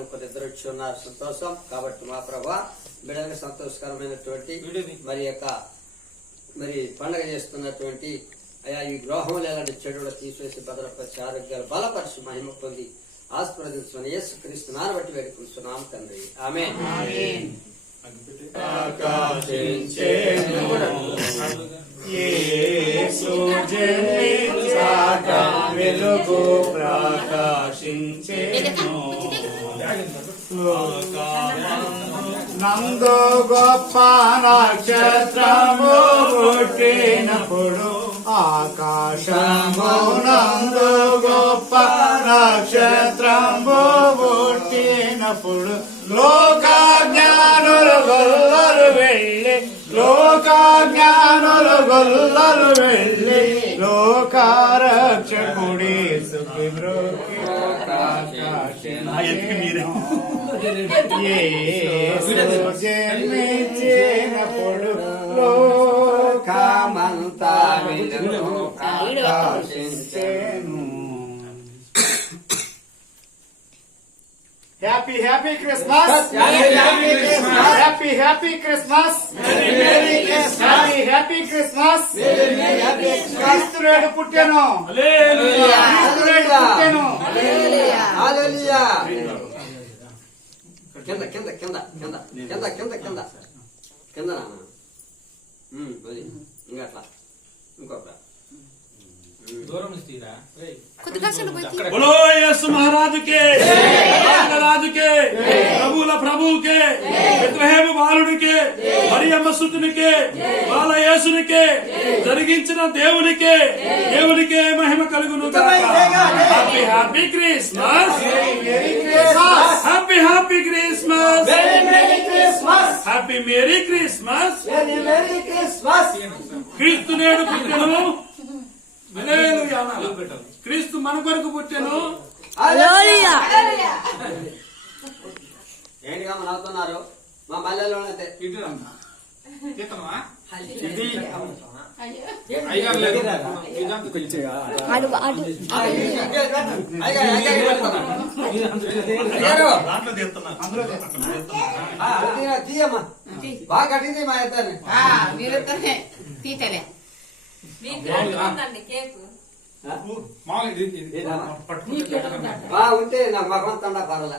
ఇద్దరు వచ్చి ఉన్నారు. సంతోషం. కాబట్టి మా ప్రభా బిడ్డలకు సంతోషకరమైనటువంటి మరి యొక్క మరి పండగ చేస్తున్నటువంటి అయా ఈ గృహంలో ఎలాంటి చెడులు తీసివేసి భద్రపరిచి ఆరోగ్యాలు బలపరిచి మహిమ పొంది ఆస్పదించుకుని యేసు క్రీస్తు బట్టి వేడుకుంటున్నాం తండ్రి. ఆమె యేసు జన్మించాక వెలుగు ప్రకాశించేను. నందో గొప్ప నక్షత్రము పుట్టినప్పుడు ఆకాశము నందు గొప్ప నక్షత్రము పుట్టినప్పుడు లోక జ్ఞానులు గొల్లరు వెళ్ళి లోక జ్ఞానులు గొల్లరు వెళ్ళి లోకా యేసు జన్మించినప్పుడు లోకమంతా వెలుగు ప్రకాశించెను. Happy happy Christmas. Happy happy Christmas. Happy happy Christmas. క్రీస్తునేడు పుట్టాను. క్రీస్తునేడు పుట్టాను. హల్లెలూయా. కింద కింద కింద కింద కింద కింద కింద కింద నాన్న ఉమ్, అది ఇంకా అట్లా ఇంకొక దూరం నుంచి తీరా రేయ్. కొద్ది కష్టం పోయి అక్కడ बोलो यीशु महाराज के राज के ప్రభుల ప్రభువుకే బెత్లహేమ బాలుడికే మరియమ్మ సుతునికే బాల యేసునికే జరిగించిన దేవునికే దేవునికే మహిమ కలుగును happy happy Christmas happy happy Christmas happy merry Christmas Kristu నేడు పుట్టెను. క్రీస్తు మన కొరకు పుట్టెను. ఏంటిగా మన అవుతున్నారు మా మల్లెలోనైతే ఇటు రమ్మా తీస్తామా ఇది బాగా కట్టింది మా ఇద్దరు తీతలే కేక్ ఉంటే నా పర్వాలే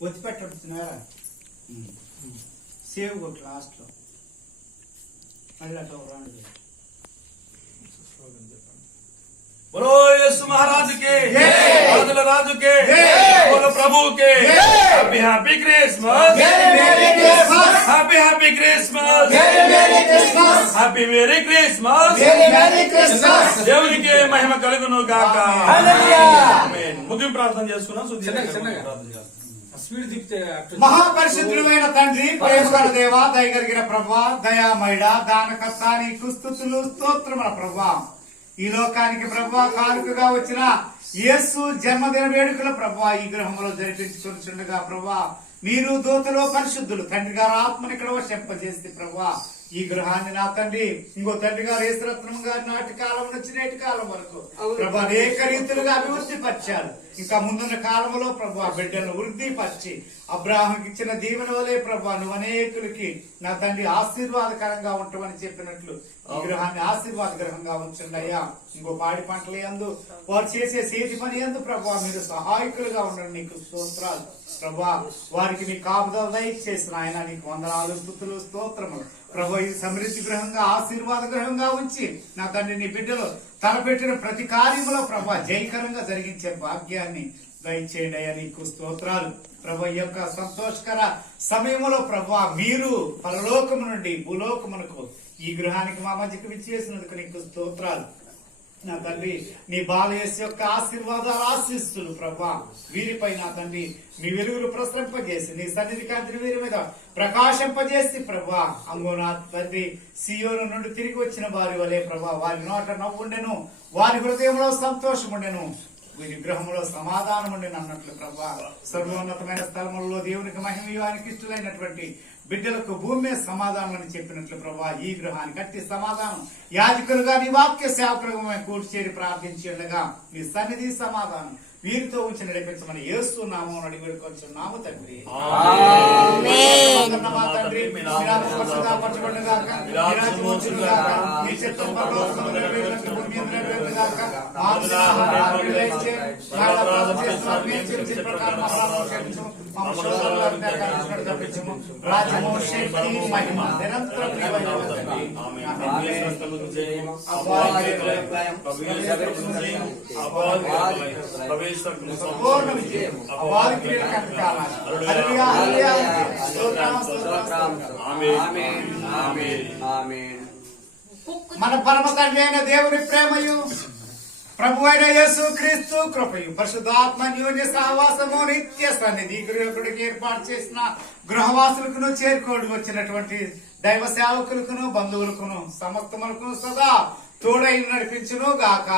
ఒత్తిపెట్టబడుతున్నారా సేవ్ కొట్టు లాస్ట్లో మళ్ళీ అట్లా రాండి बोलो यीशु महाराज के बादल राजू के बोलो प्रभु के happy happy Christmas happy happy Christmas happy merry Christmas దేవునికి మహిమ కలుగును గాక హల్లెలూయా ఆమేన్ ముగింపు ప్రార్థన చేసుకున్నాం సుధీర్ ప్రార్థన చేస్తాం స్పీడ్ తండ్రి ప్రేమగల దేవ దయగలిగిన ప్రభా దయామయుడ దానకర్త నీకు స్థుతులు స్తోత్రముల ప్రభా. ఈ లోకానికి ప్రభా కానుకగా వచ్చిన యేసు జన్మదిన వేడుకల ప్రభా ఈ గ్రహంలో జరిపించుకుంటుండగా ప్రభా మీరు దూతలో పరిశుద్ధులు తండ్రి గారు ఆత్మని ఇక్కడ వర్షింపజేస్తే ప్రభా ఈ గృహాన్ని నా తండ్రి ఇంకో తండ్రి గారు యేసురత్నం గారి నాటి కాలం నుంచి నేటి కాలం వరకు ప్రభా అనేక రీతులుగా అభివృద్ధి పరిచారు. ఇంకా ముందున్న కాలంలో ప్రభా బిడ్డలను వృద్ధి పరిచి అబ్రాహంకి ఇచ్చిన దీవెన వలె ప్రభా నువ్వు అనేకులకి నా తండ్రి ఆశీర్వాదకరంగా ఉంటామని చెప్పినట్లు ఈ గృహాన్ని ఆశీర్వాదకరంగా ఉంచండి అయ్యా. ఇంకో పాడి పంటల యందు వారు చేసే చేతి పని యందు ప్రభా మీరు సహాయకులుగా ఉండండి. నీకు స్తోత్రాలు. ప్రభా వారికి నీ కాపుదల దయచేసిన ఆయన నీకు వందనాలు స్థుతులు స్తోత్రములు. ప్రభు ఇది సమృద్ధి గ్రహంగా ఆశీర్వాద గ్రహంగా ఉంచి నా తండ్రి నీ బిడ్డలు తలపెట్టిన ప్రతి కార్యములో ప్రభా జయకరంగా జరిగించే భాగ్యాన్ని దయచేయండి అయ్యా నీకు స్తోత్రాలు. ప్రభు యొక్క సంతోషకర సమయంలో ప్రభా మీరు పరలోకము నుండి భూలోకమునకు ఈ గృహానికి మా మధ్యకు విచ్చేసినందుకు నీకు స్తోత్రాలు. నా తండ్రి నీ బాలయేసు యొక్క ఆశీర్వాదాలు ఆశిస్తులు ప్రభా వీరిపై నా తండ్రి మీ వెలుగులు ప్రసరింపజేసి నీ సన్నిధి కాంతిని వీరి మీద ప్రకాశింపజేసి ప్రభా అంగో నా తండ్రి సియోను నుండి తిరిగి వచ్చిన వారి వలె ప్రభా వారి నోట నవ్వుండెను వారి హృదయంలో సంతోషం ఉండెను వీరి గృహంలో సమాధానం ఉండేది అన్నట్లు ప్రభా సర్వోన్నతమైన స్థలములలో దేవునికి మహిమయు ఇష్టలైనటువంటి బిడ్డలకు భూమి సమాధానం అని చెప్పినట్లు ప్రభా ఈ గృహానికి అట్టి సమాధానం యాజకులుగా నీ వాక్య సేవకులుగా మేము కూర్చేరి ప్రార్థించి ఉండగా నీ సన్నిధి సమాధానం వీరితో ఉంచి నడిపించమని ఏస్తూ నామం అడిగి తండ్రి మా తండ్రి మీ నామం. మీ. మీ. మా క్షమించిన ప్రకారం సంపూర్ణ విజయం. అవాది హల్లెలూయా, హల్లెలూయా. స్తోత్రం, స్తోత్రం, మన పరమ తండ్రి అయిన దేవుని ప్రేమయు ప్రభు అయిన యేసు క్రీస్తు కృపయు పరిశుద్ధాత్మ న్యూన్య సహవాసము నిత్య సన్నిధి గృహకుడికి ఏర్పాటు చేసిన గృహవాసులకును చేరుకోడు వచ్చినటువంటి దైవ సేవకులకును బంధువులకును సమస్తములకును సదా తోడై నడిపించును గాక.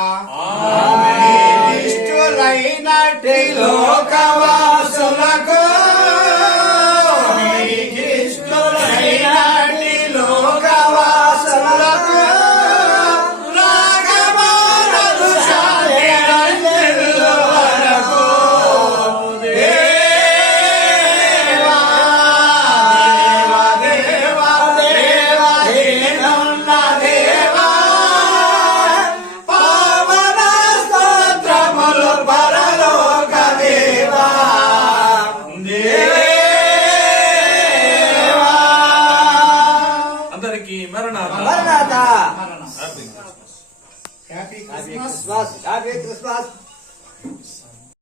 ఇష్టులైనటి లోకవాసులకు.